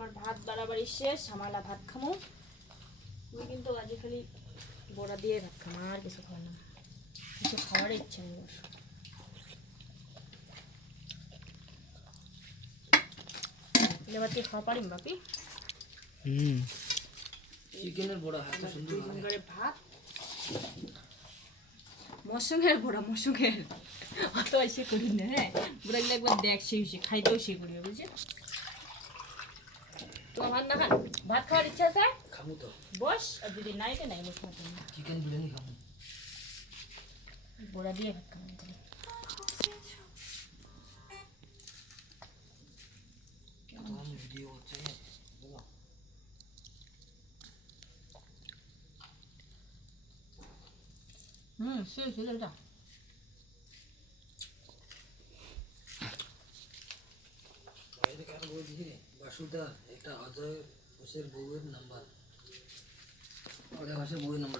আমার ভাত বাড়াবাড়ি শেষ, আমালা ভাত খামো। তুমি কিন্তু আজ খালি বড়া দিয়ে ভাত খামো, আর কিছু খাওয়া না, কিছু খাওয়ার ইচ্ছে নেই। এবার কি খাওয়া পারিম বাপি? চিকেনের বড়া এত সুন্দর হয়। ভাত মৌসুমের বড়া, মৌসুমের অত এসে করি না। হ্যাঁ, বুড়াগুলো একবার দেখ, সে খাইতেও সে করি, বুঝছি। তোমার ভাত না খান? ভাত খাওয়ার ইচ্ছা আছে? খাবো তো। বস, আর যদি নাই তো নাই, বস না। চিকেন বিরিয়ানি খাবো। বড়া দিয়ে ভাত খাবো। ভিডিও হচ্ছে সেটা বাসুদা, এটা অজয় ঘোষের বউয়ের নাম্বার, অজয় ঘোষের বউয়ের নাম্বার।